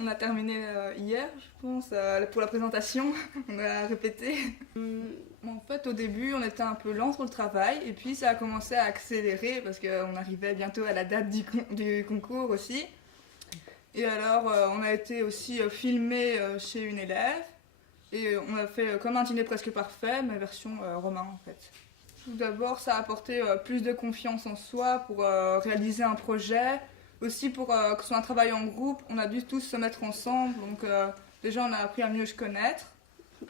On a terminé hier, je pense, pour la présentation. On a répété. En fait, au début, on était un peu lent sur le travail. Et puis, ça a commencé à accélérer parce qu'on arrivait bientôt à la date du concours aussi. Et alors, on a été aussi filmé chez une élève. Et on a fait comme un dîner presque parfait, mais version romain en fait. Tout d'abord, ça a apporté plus de confiance en soi pour réaliser un projet. Aussi pour que ce soit un travail en groupe, on a dû tous se mettre ensemble. Donc déjà, on a appris à mieux se connaître.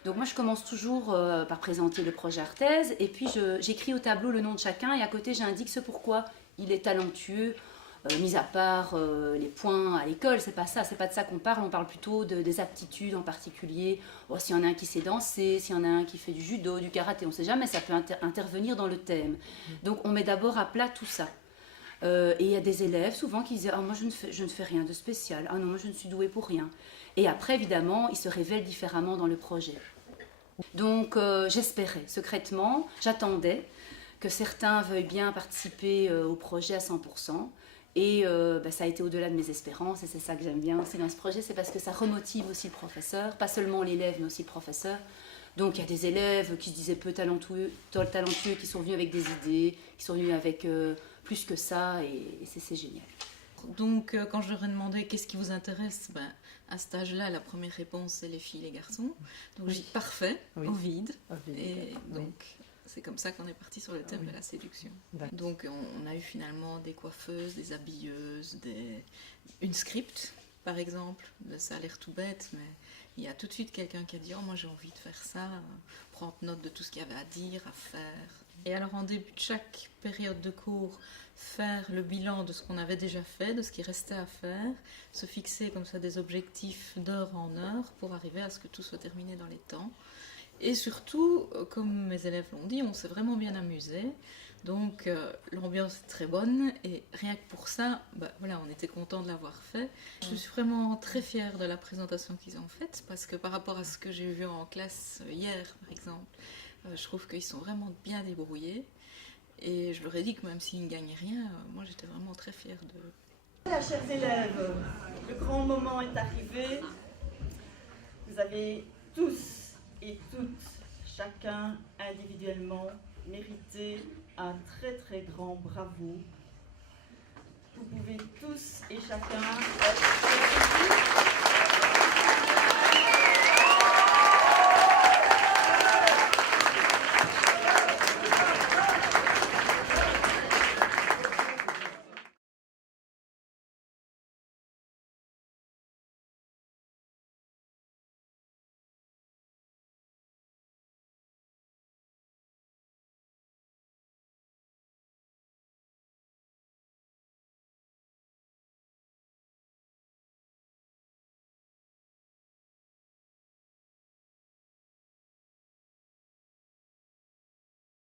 Donc moi, je commence toujours par présenter le projet Arthez. Et puis, j'écris au tableau le nom de chacun. Et à côté, j'indique ce pourquoi il est talentueux. Mis à part les points à l'école, c'est pas de ça qu'on parle, on parle plutôt des aptitudes en particulier. Oh, s'il y en a un qui sait danser, s'il y en a un qui fait du judo, du karaté, on sait jamais, ça peut intervenir dans le thème. Donc on met d'abord à plat tout ça. Et il y a des élèves souvent qui disent « Ah, moi je ne fais rien de spécial, ah non, moi je ne suis douée pour rien ». Et après, évidemment, ils se révèlent différemment dans le projet. Donc j'espérais, secrètement, j'attendais que certains veuillent bien participer au projet à 100%. Et ça a été au-delà de mes espérances, et c'est ça que j'aime bien aussi dans ce projet, c'est parce que ça remotive aussi le professeur, pas seulement l'élève, mais aussi le professeur. Donc il y a des élèves qui se disaient peu talentueux, qui sont venus avec des idées, qui sont venus avec plus que ça, et c'est génial. Donc quand je leur ai demandé qu'est-ce qui vous intéresse, à cet âge-là, la première réponse c'est les filles et les garçons. Donc j'ai dit parfait, oui. Ovide. Et oui. donc c'est comme ça qu'on est parti sur le thème de la séduction. Donc on a eu finalement des coiffeuses, des habilleuses, une script par exemple. Ça a l'air tout bête, mais il y a tout de suite quelqu'un qui a dit « Oh, moi j'ai envie de faire ça, prendre note de tout ce qu'il y avait à dire, à faire ». Et alors en début de chaque période de cours, faire le bilan de ce qu'on avait déjà fait, de ce qui restait à faire, se fixer comme ça des objectifs d'heure en heure pour arriver à ce que tout soit terminé dans les temps. Et surtout, comme mes élèves l'ont dit, on s'est vraiment bien amusé. Donc l'ambiance est très bonne et rien que pour ça, voilà, on était content de l'avoir fait. Je suis vraiment très fière de la présentation qu'ils ont faite parce que par rapport à ce que j'ai vu en classe hier, par exemple, je trouve qu'ils sont vraiment bien débrouillés. Et je leur ai dit que même s'ils ne gagnaient rien, moi j'étais vraiment très fière d'eux. Voilà, chers élèves, le grand moment est arrivé. Vous avez tous et toutes, chacun individuellement, mérité un très très grand bravo. Vous pouvez tous et chacun être fiers de vous.